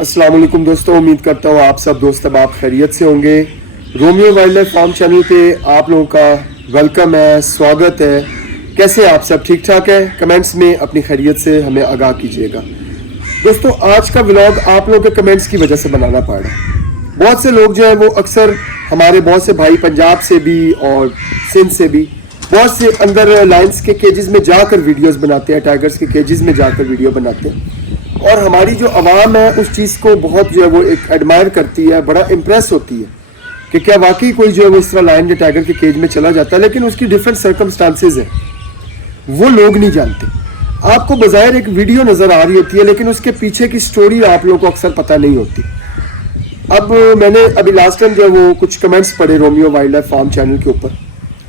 अस्सलाम वालेकुम दोस्तों, उम्मीद करता हूँ आप सब दोस्त अब आप खैरियत से होंगे। Romeo wild life farm channel पे आप लोगों का वेलकम है, स्वागत है। कैसे आप सब ठीक ठाक है? कमेंट्स में अपनी खैरियत से हमें आगाह कीजिएगा। दोस्तों, आज का व्लॉग आप लोगों के कमेंट्स की वजह से बनाना पड़ रहा है। बहुत से लोग जो है वो अक्सर हमारे बहुत से भाई पंजाब से भी और सिंध से भी बहुत से अंदर लाइन्स के केजेस में जाकर वीडियोस बनाते हैं, टाइगर्स के केजेस में जाकर वीडियो बनाते हैं और हमारी जो आवाम है उस चीज़ को बहुत जो है वो एक एडमायर करती है, बड़ा इम्प्रेस होती है कि क्या वाकई कोई जो है वो इस तरह लायन या टाइगर के केज में चला जाता है। लेकिन उसकी डिफरेंट सर्कमस्टांसेस है, वो लोग नहीं जानते। आपको बज़ाहिर एक वीडियो नज़र आ रही होती है लेकिन उसके पीछे की स्टोरी आप लोगों को अक्सर पता नहीं होती। अब मैंने अभी लास्ट टाइम जो है वो कुछ कमेंट्स पढ़े Romeo wild life farm channel के ऊपर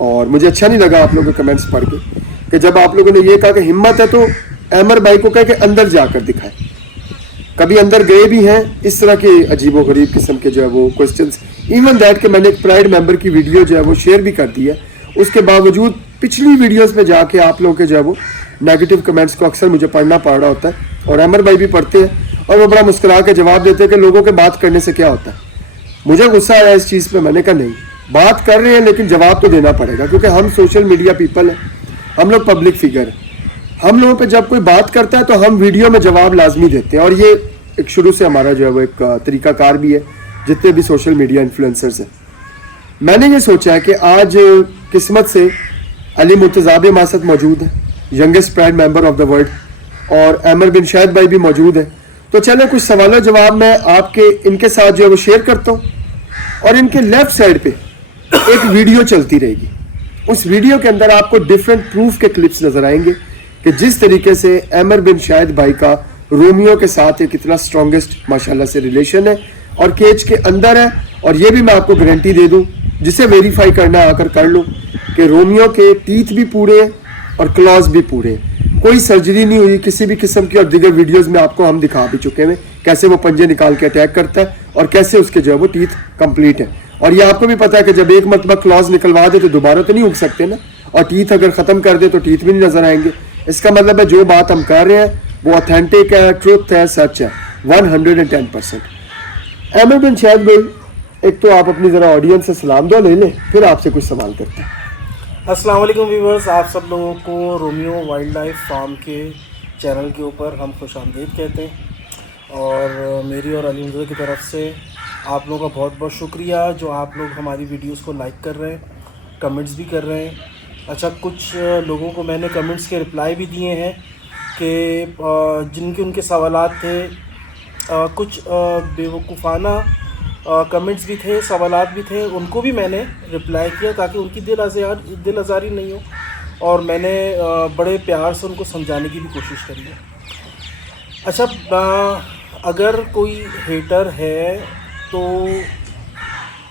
और मुझे अच्छा नहीं लगा आप लोगों के कमेंट्स पढ़ के कि जब आप लोगों ने ये कहा कि हिम्मत है तो अमर भाई को कह के अंदर जाकर दिखाए। कभी अंदर गए भी हैं, इस तरह के अजीबो गरीब किस्म के जो है वो क्वेश्चंस। इवन दैट कि मैंने एक प्राइड मेंबर की वीडियो जो है वो शेयर भी कर दी है, उसके बावजूद पिछली वीडियोस में जाके आप लोगों के जो है वो नेगेटिव कमेंट्स को अक्सर मुझे पढ़ना पड़ रहा होता है और अमर भाई भी पढ़ते हैं और वो बड़ा मुस्कुरा के जवाब देते हैं कि लोगों के बात करने से क्या होता है। मुझे गुस्सा आया इस चीज़ पर। मैंने कहा नहीं, बात कर रहे हैं लेकिन जवाब तो देना पड़ेगा क्योंकि हम सोशल मीडिया पीपल हैं, हम लोग पब्लिक फिगर हैं। हम लोगों पे जब कोई बात करता है तो हम वीडियो में जवाब लाजमी देते हैं और ये एक शुरू से हमारा जो है वो एक तरीकाकार भी है जितने भी सोशल मीडिया इन्फ्लुएंसर्स हैं। मैंने ये सोचा है कि आज किस्मत से अली मुर्तज़ा हमारे साथ मौजूद है, youngest pride member of the world, और अमर बिन शाहिद भाई भी मौजूद है। तो चलो कुछ सवाल जवाब मैं आपके इनके साथ जो है वो शेयर करता हूँ और इनके लेफ्ट साइड पे एक वीडियो चलती रहेगी। उस वीडियो के अंदर आपको डिफरेंट प्रूफ के क्लिप्स नजर आएंगे कि जिस तरीके से अमर बिन शाहिद भाई का रोमियो के साथ एक इतना स्ट्रॉन्गेस्ट माशाल्लाह से रिलेशन है और केज के अंदर है। और ये भी मैं आपको गारंटी दे दूं, जिसे वेरीफाई करना आकर कर लो, कि रोमियो के टीथ भी पूरे हैं और क्लॉज भी पूरे हैं। कोई सर्जरी नहीं हुई किसी भी किस्म की। और दिगर वीडियोस में आपको हम दिखा भी चुके हैं कैसे वो पंजे निकाल के अटैक करता है और कैसे उसके जो है वो टीथ कंप्लीट है। और ये आपको भी पता है कि जब एक मरतबा क्लॉज निकलवा दे तो दोबारा तो नहीं उग सकते ना, और टीथ अगर ख़त्म कर दे तो टीथ भी नहीं नजर आएंगे। इसका मतलब है जो बात हम कर रहे हैं वो ऑथेंटिक है, ट्रुथ है, सच है 110%। अमर बिन शाहिद भाई, एक तो आप अपनी ज़रा ऑडियंस से सलाम दुआ ले लें, फिर आपसे कुछ सवाल करते हैं। अस्सलाम वालेकुम व्यूअर्स, आप सब लोगों को रोमियो वाइल्ड लाइफ फार्म के चैनल के ऊपर हम खुश आमदीद कहते हैं। और मेरी और अली मुर्तज़ा की तरफ से आप लोगों का बहुत बहुत शुक्रिया जो आप लोग हमारी वीडियोस को लाइक कर रहे हैं, कमेंट्स भी कर रहे हैं। अच्छा, कुछ लोगों को मैंने कमेंट्स के रिप्लाई भी दिए हैं कि जिनके उनके सवालात थे, कुछ बेवकूफ़ाना कमेंट्स भी थे, सवालात भी थे, उनको भी मैंने रिप्लाई किया ताकि उनकी दिल आज़ारी नहीं हो। और मैंने बड़े प्यार से उनको समझाने की भी कोशिश करी है। अच्छा, अगर कोई हेटर है तो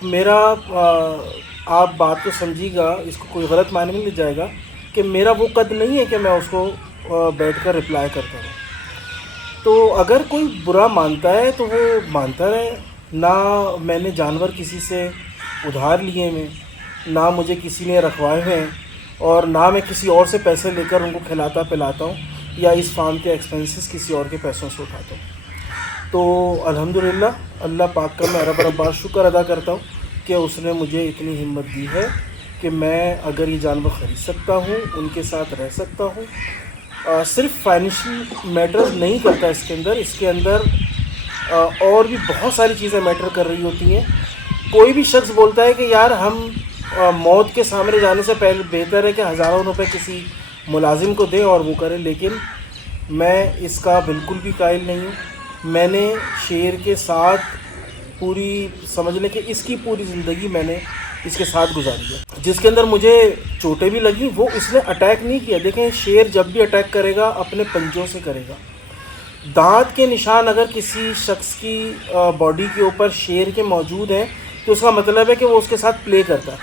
मेरा आप बात को समझिएगा, इसको कोई गलत मायने में ले जाएगा कि मेरा वो कद नहीं है कि मैं उसको बैठकर रिप्लाई करता हूँ। तो अगर कोई बुरा मानता है तो वो मानता रहे। ना मैंने जानवर किसी से उधार लिए हैं, ना मुझे किसी ने रखवाए हैं, और ना मैं किसी और से पैसे लेकर उनको खिलाता पिलाता हूँ या इस फार्म के एक्सपेंसेस किसी और के पैसों से उठाता हूँ। तो अल्हम्दुलिल्लाह अल्लाह पाक का मैं रब रब्बार शुक्र अदा करता हूँ कि उसने मुझे इतनी हिम्मत दी है कि मैं अगर ये जानवर ख़रीद सकता हूँ, उनके साथ रह सकता हूँ। सिर्फ फाइनेंशियल मैटर्स नहीं करता इसके अंदर और भी बहुत सारी चीज़ें मैटर कर रही होती हैं। कोई भी शख्स बोलता है कि यार हम मौत के सामने जाने से पहले बेहतर है कि हज़ारों रुपए किसी मुलाजिम को दें और वो करे, लेकिन मैं इसका बिल्कुल भी कायल नहीं हूँ। मैंने शेर के साथ पूरी समझ लें कि इसकी पूरी ज़िंदगी मैंने इसके साथ गुजारी है। जिसके अंदर मुझे चोटें भी लगी वो इसने अटैक नहीं किया। देखें, शेर जब भी अटैक करेगा अपने पंजों से करेगा। दांत के निशान अगर किसी शख्स की बॉडी के ऊपर शेर के मौजूद हैं तो उसका मतलब है कि वो उसके साथ प्ले करता है।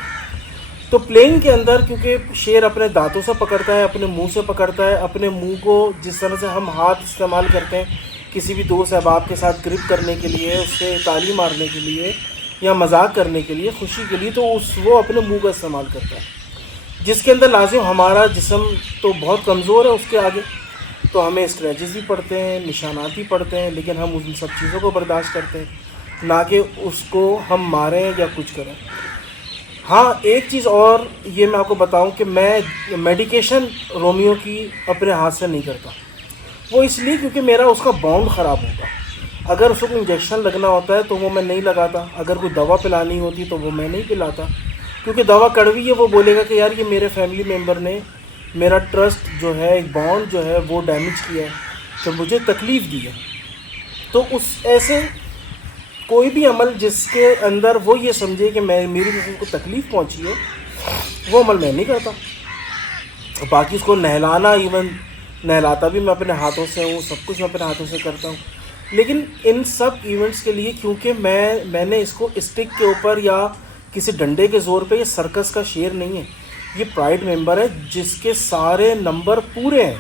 तो प्लेइंग के अंदर क्योंकि शेर अपने दांतों से पकड़ता है, अपने मुंह से पकड़ता है, अपने मुंह को जिस तरह से हम हाथ इस्तेमाल करते हैं किसी भी दोस्त अहबाब के साथ ग्रिप करने के लिए, उससे ताली मारने के लिए या मजाक करने के लिए, खुशी के लिए, तो वो अपने मुंह का इस्तेमाल करता है। जिसके अंदर लाजिम हमारा जिस्म तो बहुत कमज़ोर है उसके आगे। तो हमें स्क्रैचेस भी पड़ते हैं, निशानात भी पड़ते हैं, लेकिन हम उन सब चीज़ों को बर्दाश्त करते हैं, ना कि उसको हम मारें या कुछ करें। हाँ, एक चीज़ और ये मैं आपको बताऊं कि मैं मेडिकेशन रोमियो की अपने हाथ से नहीं करता। वो इसलिए क्योंकि मेरा उसका बॉन्ड ख़राब होगा। अगर उसको कोई इंजेक्शन लगना होता है तो वो मैं नहीं लगाता, अगर कोई दवा पिलानी होती तो वो मैं नहीं पिलाता, क्योंकि दवा कड़वी है। वो बोलेगा कि यार ये मेरे फैमिली मेम्बर ने मेरा ट्रस्ट जो है, एक बॉन्ड जो है वो डैमेज किया है, तो मुझे तकलीफ़ दी है। तो उस ऐसे कोई भी अमल जिसके अंदर वो ये समझे कि मैं मेरी किसी को तकलीफ़ पहुंची है, वो अमल मैं नहीं करता। बाकी उसको नहलाना, इवन नहलाता भी मैं अपने हाथों से हूँ, सब कुछ मैं अपने हाथों से करता हूँ। लेकिन इन सब इवेंट्स के लिए, क्योंकि मैंने इसको स्टिक के ऊपर या किसी डंडे के ज़ोर पे, ये सर्कस का शेर नहीं है, ये प्राइड मेंबर है जिसके सारे नंबर पूरे हैं,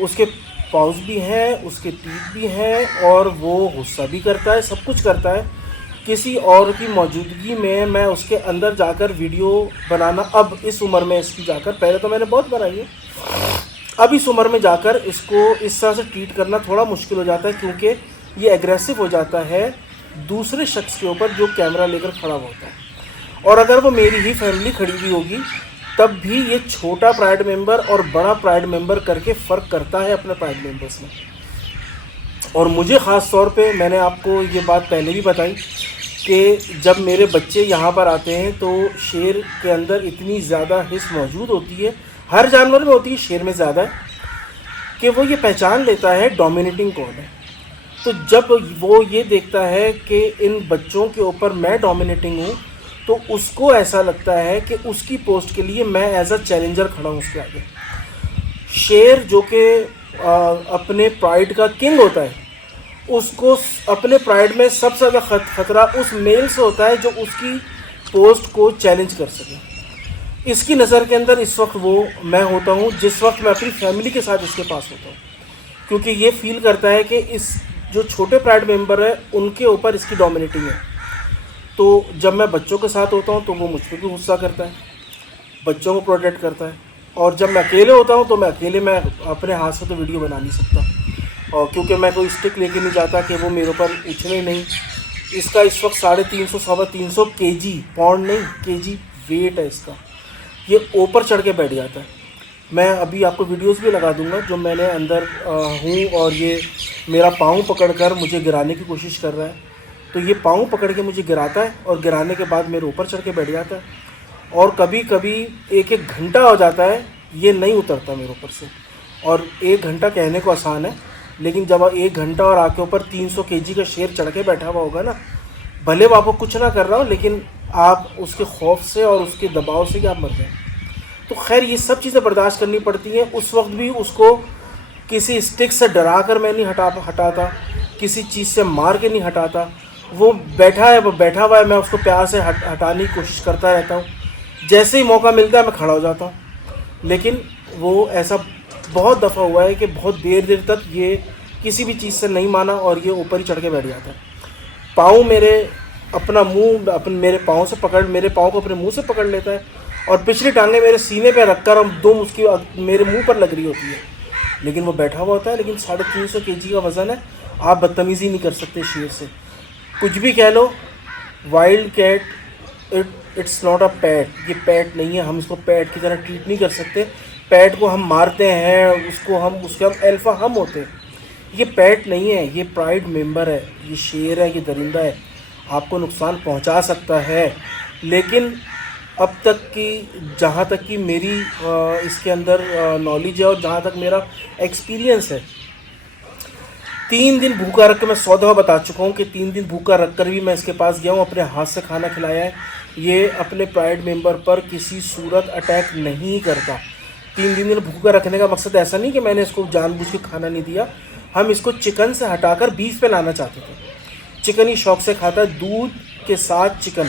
उसके पाउज भी हैं, उसके टीथ भी हैं, और वो गुस्सा भी करता है, सब कुछ करता है। किसी और की मौजूदगी में मैं उसके अंदर जाकर वीडियो बनाना, अब इस उम्र में इसकी जाकर, पहले तो मैंने बहुत बनाई है, अब इस उम्र में जाकर इसको इस तरह से ट्रीट करना थोड़ा मुश्किल हो जाता है, क्योंकि ये एग्रेसिव हो जाता है दूसरे शख्स के ऊपर जो कैमरा लेकर खड़ा होता है। और अगर वो मेरी ही फैमिली खड़ी हुई होगी तब भी ये छोटा प्राइड मेंबर और बड़ा प्राइड मेंबर करके फ़र्क करता है अपने प्राइड मेंबर्स में। और मुझे ख़ास तौर पे, मैंने आपको ये बात पहले भी बताई कि जब मेरे बच्चे यहाँ पर आते हैं तो शेर के अंदर इतनी ज़्यादा हिस्स मौजूद होती है, हर जानवर में होती है, शेर में ज़्यादा है, कि वो ये पहचान लेता है डोमिनेटिंग कौन है। तो जब वो ये देखता है कि इन बच्चों के ऊपर मैं डोमिनेटिंग हूँ, तो उसको ऐसा लगता है कि उसकी पोस्ट के लिए मैं एज अ चैलेंजर खड़ा हूँ उसके आगे। शेर जो कि अपने प्राइड का किंग होता है, उसको अपने प्राइड में सबसे ज़्यादा खतरा उस मेल से होता है जो उसकी पोस्ट को चैलेंज कर सके। इसकी नज़र के अंदर इस वक्त वो मैं होता हूँ जिस वक्त मैं अपनी फैमिली के साथ इसके पास होता हूँ, क्योंकि ये फील करता है कि इस जो छोटे प्राइड मेंबर है उनके ऊपर इसकी डोमिनेटिंग है। तो जब मैं बच्चों के साथ होता हूँ तो वो मुझ पर भी गुस्सा करता है, बच्चों को प्रोटेक्ट करता है। और जब मैं अकेले होता हूँ तो मैं अकेले, मैं अपने हाथ से तो वीडियो बना नहीं सकता, और क्योंकि मैं कोई स्टिक लेके नहीं जाता कि वो मेरे ऊपर उछले नहीं। इसका इस वक्त 350 350 kg, पाउंड नहीं kg वेट है इसका, ये ऊपर चढ़ के बैठ जाता है। मैं अभी आपको वीडियोस भी लगा दूंगा जो मैंने अंदर हूँ, और ये मेरा पाँव पकड़कर मुझे गिराने की कोशिश कर रहा है। तो ये पाँव पकड़ के मुझे गिराता है और गिराने के बाद मेरे ऊपर चढ़ के बैठ जाता है, और कभी कभी 1-1 घंटा हो जाता है ये नहीं उतरता मेरे ऊपर से। और 1 घंटा कहने को आसान है, लेकिन जब 1 घंटा और आपके ऊपर 300 kg का शेर चढ़ के बैठा हुआ होगा ना, भले वो आपको कुछ ना कर रहा हो, लेकिन आप उसके खौफ से और उसके दबाव से कि आप मर जाए। तो खैर ये सब चीज़ें बर्दाश्त करनी पड़ती हैं। उस वक्त भी उसको किसी स्टिक से डरा कर मैं नहीं हटाता, किसी चीज़ से मार के नहीं हटाता। वो बैठा है, वो बैठा हुआ है, मैं उसको प्यार से हटाने की कोशिश करता रहता हूँ। जैसे ही मौका मिलता है मैं खड़ा हो जाता हूँ। लेकिन वो ऐसा बहुत दफ़ा हुआ है कि बहुत देर तक ये किसी भी चीज़ से नहीं माना और ये ऊपर ही चढ़ के बैठ जाता है। पाँव मेरे अपना मुंह मेरे पाँव से पकड़, मेरे पाँव को अपने मुंह से पकड़ लेता है, और पिछली टांगें मेरे सीने पे रखकर हम दुम उसकी मेरे मुंह पर लग रही होती है। लेकिन वो बैठा हुआ होता है। लेकिन 350 kg का वज़न है, आप बदतमीज़ी नहीं कर सकते शेर से। कुछ भी कह लो, wild cat it's not a pat, ये पैट नहीं है, हम इसको पैट की तरह ट्रीट नहीं कर सकते। पैट को हम मारते हैं, उसके हम अल्फ़ा हम होते हैं। ये पैट नहीं है, ये प्राइड मेंबर है, ये शेर है, ये दरिंदा है, आपको नुकसान पहुंचा सकता है। लेकिन अब तक की, जहाँ तक कि मेरी इसके अंदर नॉलेज है और जहाँ तक मेरा एक्सपीरियंस है, 3 दिन भूखा रख कर, मैं 100 दफ़ा बता चुका हूँ कि 3 दिन भूखा रख कर भी मैं इसके पास गया हूँ, अपने हाथ से खाना खिलाया है। ये अपने प्राइड मेंबर पर किसी सूरत अटैक नहीं करता। 3 दिन भूखा रखने का मकसद ऐसा नहीं कि मैंने इसको जानबूझ के खाना नहीं दिया। हम इसको चिकन से हटाकर बीफ पे लाना चाहते थे। चिकन ही शौक से खाता है, दूध के साथ चिकन।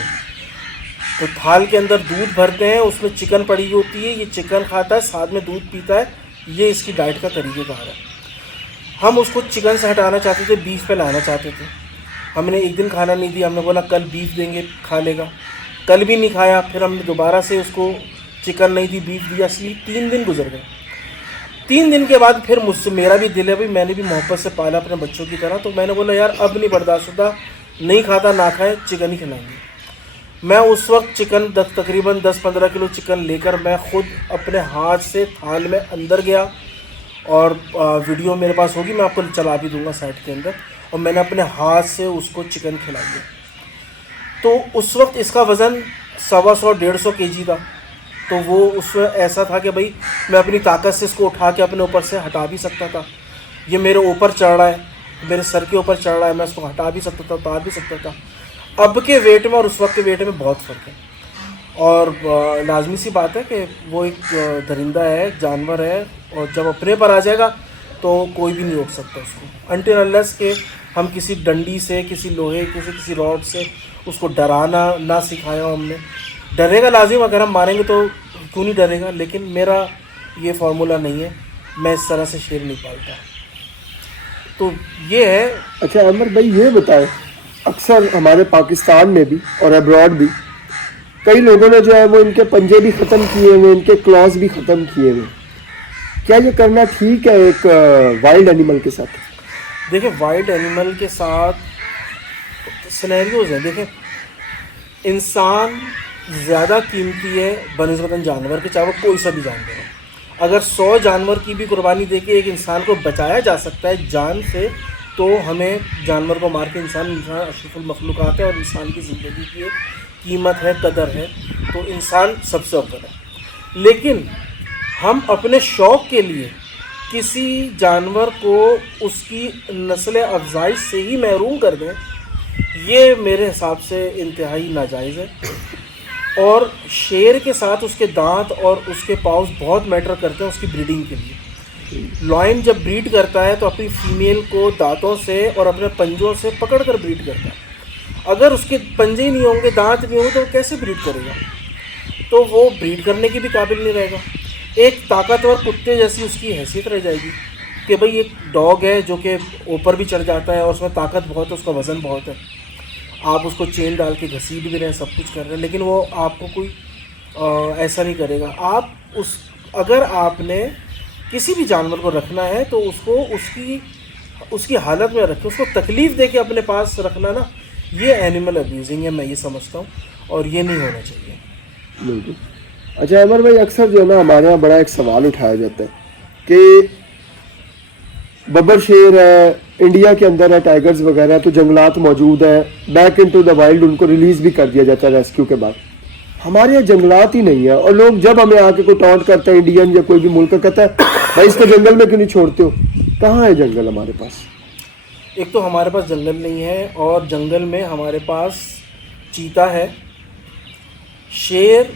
तो थाल के अंदर दूध भरते हैं, उसमें चिकन पड़ी होती है, ये चिकन खाता है, साथ में दूध पीता है। ये इसकी डाइट का तरीक़ेकार है। हम उसको चिकन से हटाना चाहते थे, बीफ पे लाना चाहते थे। हमने एक दिन खाना नहीं दिया, हमने बोला कल बीफ देंगे, खा लेगा। कल भी नहीं खाया, फिर हमने दोबारा से उसको चिकन नहीं दी, बीफ दिया। असली 3 दिन गुजर गए। 3 दिन के बाद फिर मुझसे मेरा भी दिल है भाई, मैंने भी मोहब्बत से पाला अपने बच्चों की तरह, तो मैंने बोला यार अब नहीं बर्दाश्त होता, नहीं खाता ना खाए, चिकन ही खिलाएंगे। मैं उस वक्त चिकन तकरीबन 10-15 किलो चिकन लेकर मैं खुद अपने हाथ से थाल में अंदर गया, और वीडियो मेरे पास होगी, मैं आपको चला भी दूंगा साइट के अंदर, और मैंने अपने हाथ से उसको चिकन खिला दिया। तो उस वक्त इसका वज़न 125-150 kg था। तो वो उसमें ऐसा था कि भाई मैं अपनी ताकत से इसको उठा के अपने ऊपर से हटा भी सकता था। ये मेरे ऊपर चढ़ रहा है, मेरे सर के ऊपर चढ़ रहा है, मैं उसको हटा भी सकता था, उतार भी सकता था। अब के वेट में और उस वक्त के वेट में बहुत फ़र्क है, और लाजमी सी बात है कि वो एक दरिंदा है, जानवर है, और जब अपने पर आ जाएगा तो कोई भी नहीं रोक सकता उसको, अनटिल अनलेस के हम किसी डंडी से, किसी लोहे, किसी रॉड से उसको डराना ना सिखाया हो हमने। डरेगा लाजिम, अगर हम मारेंगे तो क्यों नहीं डरेगा, लेकिन मेरा ये फार्मूला नहीं है, मैं इस तरह से शेर नहीं पालता। तो ये है। अच्छा अमर भाई ये बताएं, अक्सर हमारे पाकिस्तान में भी और अब्रॉड भी कई लोगों ने जो है वो इनके पंजे भी ख़त्म किए हुए, इनके क्लॉज भी ख़त्म किए हुए, क्या ये करना ठीक है एक वाइल्ड एनिमल के साथ? देखिए वाइल्ड एनिमल के साथ सिनेरियोज हैं। देखिए इंसान ज़्यादा कीमती है बनिस्बतन जानवर के, चाहे वो कोई सा भी जानवर हो। अगर 100 जानवर की भी कुर्बानी देके एक इंसान को बचाया जा सकता है जान से, तो हमें जानवर को मार के इंसान अशरफुल मखलूक़ात है, और इंसान की ज़िंदगी की एक कीमत है, कदर है, तो इंसान सबसे अव्वल है। लेकिन हम अपने शौक़ के लिए किसी जानवर को उसकी नस्ल अफजाइश से ही महरूम कर दें, ये मेरे हिसाब से इंतहाई नाजायज़ है। और शेर के साथ उसके दांत और उसके पाउस बहुत मैटर करते हैं उसकी ब्रीडिंग के लिए। लॉयन जब ब्रीड करता है तो अपनी फीमेल को दांतों से और अपने पंजों से पकड़ कर ब्रीड करता है। अगर उसके पंजे ही नहीं होंगे, दांत नहीं होंगे, तो वो कैसे ब्रीड करेगा? तो वो ब्रीड करने की भी काबिल नहीं रहेगा। एक ताकतवर कुत्ते जैसी उसकी हैसियत रह जाएगी कि भाई एक डॉग है जो कि ऊपर भी चढ़ जाता है और उसमें ताकत बहुत है, उसका वज़न बहुत है, आप उसको चेन डाल के घसीट भी रहे हैं, सब कुछ कर रहे हैं, लेकिन वो आपको कोई ऐसा नहीं करेगा। आप अगर आपने किसी भी जानवर को रखना है तो उसको उसकी हालत में रखें, उसको तकलीफ़ दे के अपने पास रखना ना, ये एनिमल अब्यूजिंग है, मैं ये समझता हूँ, और ये नहीं होना चाहिए। बिल्कुल। अच्छा अमर भाई, अक्सर जो है ना हमारे यहाँ बड़ा एक सवाल उठाया जाता है कि बब्बर शेर है, इंडिया के अंदर है, टाइगर्स वगैरह, तो जंगलात मौजूद है, बैक इनटू द वाइल्ड उनको रिलीज़ भी कर दिया जाता है रेस्क्यू के बाद। हमारे यहाँ जंगलात ही नहीं है, और लोग जब हमें आके कोई टॉन्ट करता है, इंडियन या कोई भी मुल्क का, कहता है भाई इसको जंगल में क्यों नहीं छोड़ते हो? कहाँ है जंगल हमारे पास? एक तो हमारे पास जंगल नहीं है, और जंगल में हमारे पास चीता है, शेर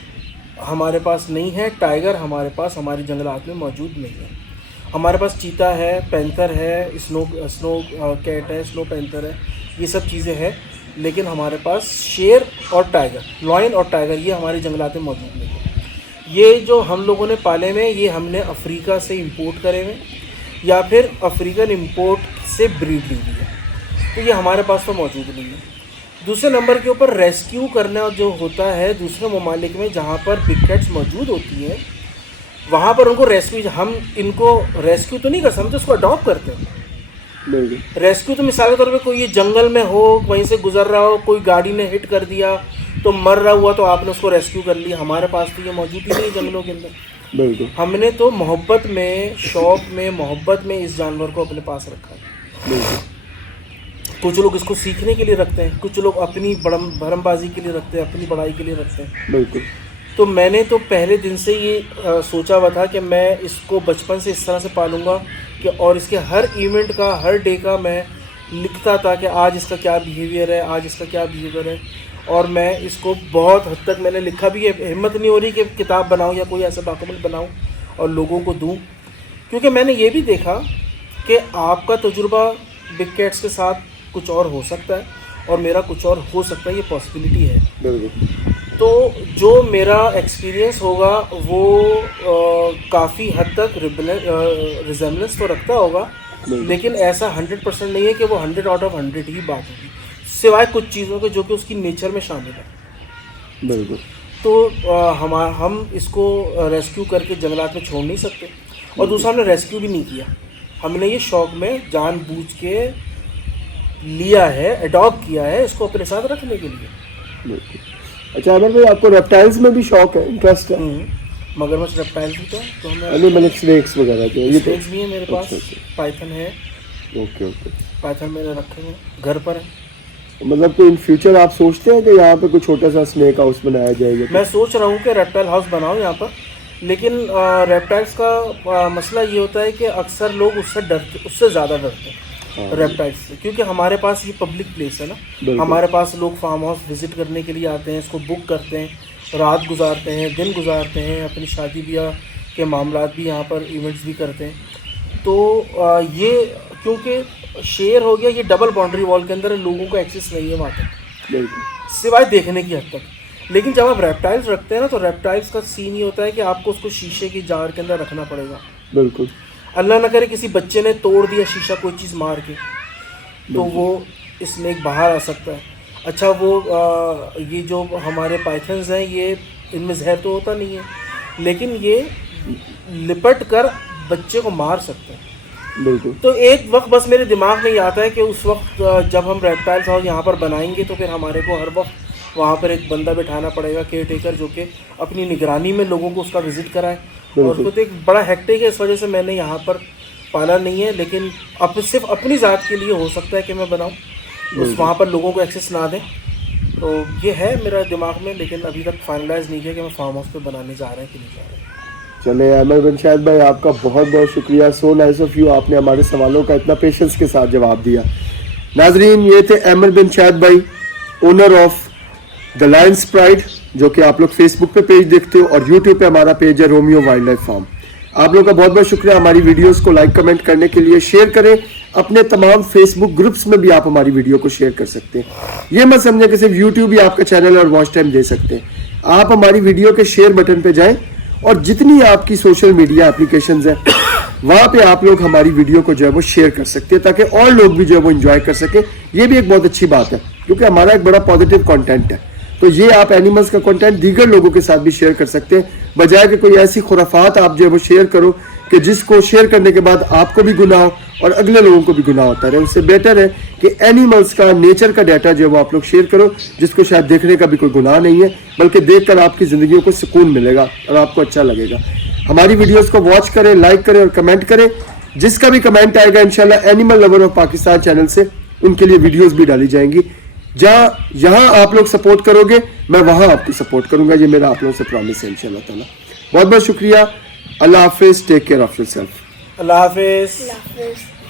हमारे पास नहीं है, टाइगर हमारे पास हमारे जंगलात में मौजूद नहीं है। हमारे पास चीता है, पैंथर है, स्नो कैट है, स्नो पैंथर है, ये सब चीज़ें हैं, लेकिन हमारे पास शेर और टाइगर, लॉयन और टाइगर, ये हमारे जंगलात में मौजूद नहीं है। ये जो हम लोगों ने पाले हुए, ये हमने अफ्रीका से इंपोर्ट करे हुए या फिर अफ्रीकन इंपोर्ट से ब्रीड ली हुई है, तो ये हमारे पास तो मौजूद नहीं है। दूसरे नंबर के ऊपर रेस्क्यू करना जो होता है दूसरे ममालिक में जहाँ पर बिग कैट्स मौजूद होती हैं, वहाँ पर उनको रेस्क्यू, हम इनको रेस्क्यू तो नहीं कर सकते, उसको अडॉप्ट करते हैं। रेस्क्यू तो मिसाल के तौर पे कोई ये जंगल में हो, वहीं से गुजर रहा हो, कोई गाड़ी ने हिट कर दिया तो मर रहा हुआ, तो आपने उसको रेस्क्यू कर लिया। हमारे पास तो ये मौजूद ही नहीं जंगलों के अंदर। हमने तो मोहब्बत में, शौक़ में, मोहब्बत में इस जानवर को अपने पास रखा है। कुछ लोग इसको सीखने के लिए रखते हैं, कुछ लोग अपनी भरमबाजी के लिए रखते हैं, अपनी बड़ाई के लिए रखते हैं। बिल्कुल। तो मैंने तो पहले दिन से ये सोचा हुआ था कि मैं इसको बचपन से इस तरह से पालूंगा कि, और इसके हर इवेंट का, हर डे का मैं लिखता था कि आज इसका क्या बिहेवियर है, आज इसका क्या बिहेवियर है, और मैं इसको बहुत हद तक मैंने लिखा भी है। हिम्मत नहीं हो रही कि किताब बनाऊं या कोई ऐसा डॉक्यूमेंट बनाऊं और लोगों को दूं, क्योंकि मैंने ये भी देखा कि आपका तजुर्बा बिग कैट्स के साथ कुछ और हो सकता है और मेरा कुछ और हो सकता है, ये पॉसिबिलिटी है। तो जो मेरा एक्सपीरियंस होगा वो काफ़ी हद तक रिजेम्बलेंस तो रखता होगा, लेकिन ऐसा 100% नहीं है कि वो 100 आउट ऑफ 100 ही बात होगी, सिवाय कुछ चीज़ों के जो कि उसकी नेचर में शामिल है। बिल्कुल। तो हम इसको रेस्क्यू करके जंगलात में छोड़ नहीं सकते, और दूसरा हमने रेस्क्यू भी नहीं किया, हमने ये शौक में जानबूझ के लिया है, अडॉप्ट किया है इसको अपने साथ रखने के लिए। बिल्कुल। अच्छा अमर भाई, आपको रेप्टाइल्स में भी शौक है, इंटरेस्ट है? मगरमच्छ रेप्टाइल भी तो हमें मतलब स्नेक्स वगैरह जो ये तो स्नेक्स भी है मेरे पास, अच्छा। पाइथन है, ओके ओके। पाइथन मैंने रखे हैं घर पर है। मतलब तो इन फ्यूचर आप सोचते हैं कि यहाँ पे कोई छोटा सा स्नेक हाउस बनाया जाएगा? मैं सोच रहा हूँ कि रेप्टाइल हाउस बनाऊँ यहाँ पर, लेकिन रेप्टाइल्स का मसला ये होता है कि अक्सर लोग उससे ज़्यादा डरते हैं रेप्टाइल्स से, क्योंकि हमारे पास ये पब्लिक प्लेस है ना, हमारे पास लोग फार्म हाउस विजिट करने के लिए आते हैं, इसको बुक करते हैं, रात गुजारते हैं, दिन गुजारते हैं, अपनी शादी ब्याह के मामलात भी यहाँ पर इवेंट्स भी करते हैं। तो ये क्योंकि शेयर हो गया, ये डबल बाउंड्री वॉल के अंदर लोगों को एक्सेस नहीं है वहाँ तक, सिवाय देखने की हद तक। लेकिन जब आप रेप्टाइल्स रखते हैं ना, तो रेप्टाइल्स का सीन ये होता है कि आपको उसको शीशे की जार के अंदर रखना पड़ेगा। बिल्कुल। अल्लाह न करे किसी बच्चे ने तोड़ दिया शीशा कोई चीज़ मार के, तो वो स्नेक बाहर आ सकता है। अच्छा वो ये जो हमारे पाइथन्स हैं, ये इनमें जहर तो होता नहीं है, लेकिन ये लिपट कर बच्चे को मार सकते हैं। बिल्कुल। तो एक वक्त बस मेरे दिमाग में ये आता है कि उस वक्त जब हम रेप्टाइल्स हाउस यहाँ पर बनाएंगे, तो फिर हमारे को हर वक्त वहाँ पर एक बंदा बिठाना पड़ेगा, केयर टेकर, जो कि अपनी निगरानी में लोगों को उसका विज़िट कराए। और उसको तो एक बड़ा हेक्टिक है, इस वजह से मैंने यहाँ पर पाला नहीं है, लेकिन अब सिर्फ अपनी ज़ात के लिए हो सकता है कि मैं बनाऊँ, उस वहाँ पर लोगों को एक्सेस ना दें। तो ये है मेरा दिमाग में, लेकिन अभी तक फाइनलाइज नहीं किया कि मैं फार्म हाउस पे बनाने जा रहे हैं कि नहीं जा रहे हैं। चले अमर बिन शाहिद भाई, आपका बहुत बहुत शुक्रिया, सो नाइस ऑफ यू, आपने हमारे सवालों का इतना पेशेंस के साथ जवाब दिया। नाजरीन, ये थे अमर बिन शाहिद भाई, owner of the Lions pride, जो कि आप लोग फेसबुक पे पेज देखते हो और यूट्यूब पे हमारा पेज है रोमियो वाइल्ड लाइफ फार्म। आप लोगों का बहुत बहुत शुक्रिया। हमारी वीडियोस को लाइक कमेंट करने के लिए शेयर करें, अपने तमाम फेसबुक ग्रुप्स में भी आप हमारी वीडियो को शेयर कर सकते हैं। ये मत समझे कि सिर्फ यूट्यूब ही आपका चैनल और वॉच टाइम दे सकते हैं। आप हमारी वीडियो के शेयर बटन पे जाएं और जितनी आपकी सोशल मीडिया एप्लीकेशंस हैं वहाँ पे आप लोग हमारी वीडियो को जो है वो शेयर कर सकते हैं, ताकि और लोग भी जो है वो एंजॉय कर सके। ये भी एक बहुत अच्छी बात है, क्योंकि हमारा एक बड़ा पॉजिटिव कंटेंट है। तो ये आप एनिमल्स का कंटेंट दीगर लोगों के साथ भी शेयर कर सकते हैं, बजाय कि कोई ऐसी खुराफात आप जो है वो शेयर करो कि जिसको शेयर करने के बाद आपको भी गुनाह हो और अगले लोगों को भी गुनाह होता रहे। उससे बेटर है कि एनिमल्स का, नेचर का डाटा जो है वो आप लोग शेयर करो, जिसको शायद देखने का भी कोई गुनाह नहीं है, बल्कि देखकर आपकी ज़िंदगियों को सुकून मिलेगा और आपको अच्छा लगेगा। हमारी वीडियोस को वॉच करें, लाइक करें और कमेंट करें। जिसका भी कमेंट आएगा इंशाल्लाह animal lover of Pakistan channel से उनके लिए वीडियोस भी डाली जाएंगी। यहाँ आप लोग सपोर्ट करोगे, मैं वहाँ आपको सपोर्ट करूंगा। ये मेरा आप लोगों से प्रॉमिस है इंशाल्लाह ताला। बहुत बहुत शुक्रिया। अल्लाह हाफिज़, टेक केयर ऑफ योरसेल्फ। अल्लाह हाफिज़। अल्लाह हाफिज़।